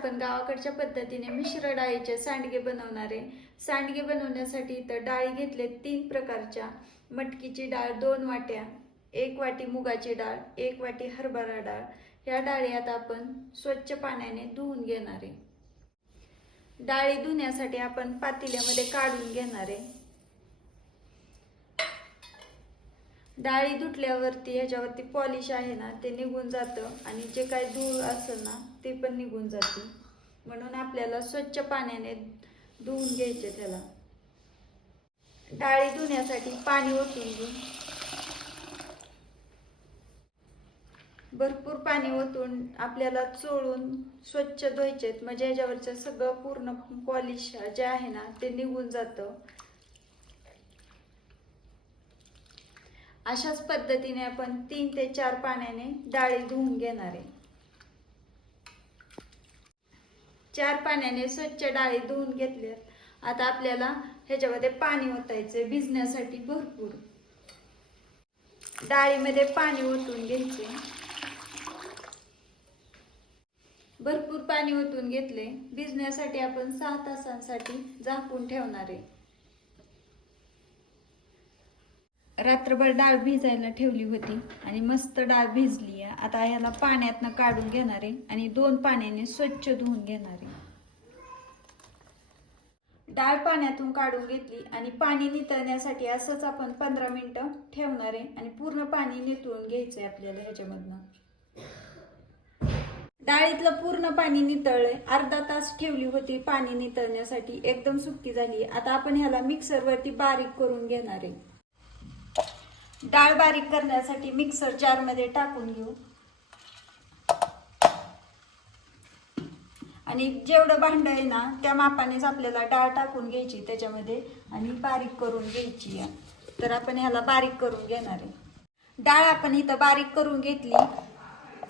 आपण गावाकडच्या पद्धतीने मिश्र डाळीचे सांडगे बनवणार आहे। सांडगे बनवण्यासाठी इथं डाळी घेतले 3 प्रकारच्या। मटकीची डाळ 2 वाट्या, 1 वाटी मुगाची डाळ, 1 वाटी हरभरा डाळ। या डाळी आता आपण स्वच्छ पाण्याने धुवून घेणार आहे। डाळी धुण्यासाठी आपण पातेल्यामध्ये काढून घेणार आहे। डाळी धुतल्यावरती ह्याच्यावरती पॉलिश आहे ना ते निघून जातं आणि जे काही धूळ असेल ना ते पण निघून जाते, म्हणून आपल्याला स्वच्छ पाण्याने धुवून घ्यायचे त्याला। डाळी धुण्यासाठी पाणी ओतून घेऊ। भरपूर पाणी ओतून आपल्याला चोळून स्वच्छ धुवायचे, म्हणजे ह्याच्यावरचं सगळं पूर्ण पॉलिश जे आहे ना ते निघून जातं। अशाच पद्धतीने आपण 3 ते 4 पाण्याने डाळी धुवून घेणार आहे। 4 पाण्याने स्वच्छ डाळी धुवून घेतल्यात। आता आपल्याला ह्याच्यामध्ये पाणी ओतायचे भिजण्यासाठी भरपूर। डाळीमध्ये पाणी ओतून घ्यायचे। भरपूर पाणी ओतून घेतले। भिजण्यासाठी आपण 6 तासांसाठी झाकून ठेवणार आहे। रात्रभर डाळ भिजायला ठेवली होती आणि मस्त डाळ भिजली आहे। आता याला पाण्यातनं काढून घेणार आहे आणि 2 पाण्याने स्वच्छ धुवून घेणार आहे। डाळ पाण्यातून काढून घेतली आणि पाणी नितळण्यासाठी असंच आपण 15 मिनिटं ठेवणार आहे आणि पूर्ण पाणी नितळून घ्यायचंय आपल्याला ह्याच्यामधनं। डाळीतलं पूर्ण पाणी नितळलंय। अर्धा तास ठेवली होती पाणी नितळण्यासाठी, एकदम सुकी झाली। आता आपण ह्याला मिक्सरवरती बारीक करून घेणार आहे। डाळ बारीक करण्यासाठी मिक्सर जार मध्ये टाकून घेऊ आणि जेवढं भांड आहे ना त्या मापानेच आपल्याला डाळ टाकून घ्यायची त्याच्यामध्ये आणि बारीक करून घ्यायची आहे। तर आपण ह्याला बारीक करून घेणार आहे। डाळ आपण इथं बारीक करून घेतली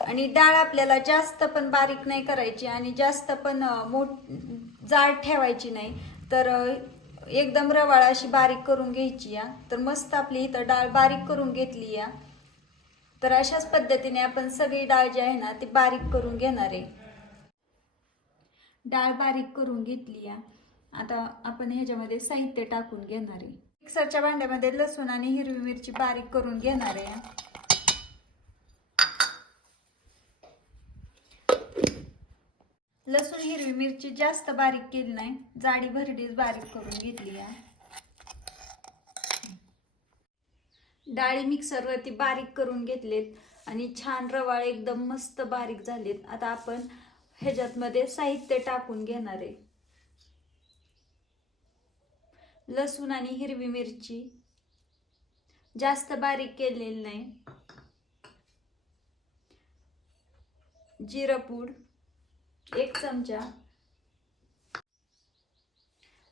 आणि डाळ आपल्याला जास्त पण बारीक नाही करायची आणि जास्त पण जाड ठेवायची नाही, तर एकदम रवाळ अशी बारीक करून घ्यायची या। तर मस्त आपली इथं डाळ बारीक करून घेतली या। तर अशाच पद्धतीने आपण सगळी डाळ जी आहे ना ती बारीक करून घेणार आहे। डाळ बारीक करून घेतली या। आता आपण ह्याच्यामध्ये साहित्य टाकून घेणार आहे। मिक्सरच्या भांड्यामध्ये लसूण आणि हिरवी मिरची बारीक करून घेणार आहे। लसूण हिरवी मिरची जास्त बारीक केली नाही, जाडी भरडीच बारीक करून घेतली आहे। डाळी मिक्सरवरती बारीक करून घेतलेत आणि छान रवाळ एकदम मस्त बारीक झालेत। आता आपण ह्याच्यामध्ये साहित्य टाकून घेणार आहे। लसूण आणि हिरवी मिरची जास्त बारीक केलेली नाही। जिरं पूड 1 चमचा,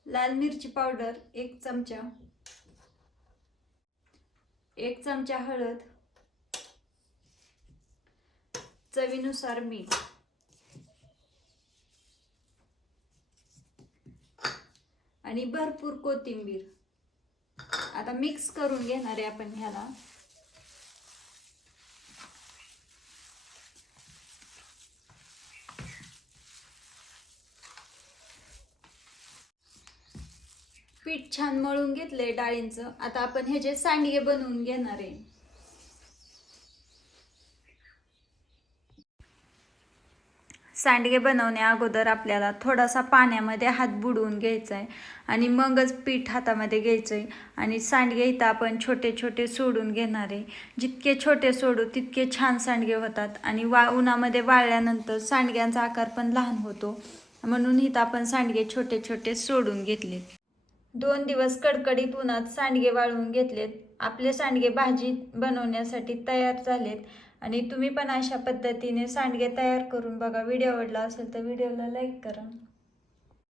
लाल मिरची पावडर 1 चमचा, 1 चमचा हळद, चवीनुसार मीठ आणि भरपूर कोथिंबीर। आता मिक्स करून घेणार आहे आपण ह्याला। पीठ छान मळून घेतलंय डाळींचं। आता आपण ह्याचे सांडगे बनवून घेणार आहे। सांडगे बनवण्या अगोदर आपल्याला थोडासा पाण्यामध्ये हात बुडवून घ्यायचा आहे आणि मगच पीठ हातामध्ये घ्यायचं आहे आणि सांडगे इथं आपण छोटे छोटे सोडून घेणार आहे। जितके छोटे सोडू तितके छान सांडगे होतात आणि उन्हामध्ये वाळल्यानंतर सांडग्यांचा आकार पण लहान होतो, म्हणून इथं आपण सांडगे छोटे छोटे सोडून घेतले। 2 दिवस कडकडीत उन्हात सांडगे वाळवून घेतलेत। आपले सांडगे भाजी बनवण्यासाठी तयार झालेत आणि तुम्ही पण अशा पद्धतीने सांडगे तयार करून बघा। व्हिडिओ आवडला असेल तर व्हिडिओला लाईक करा।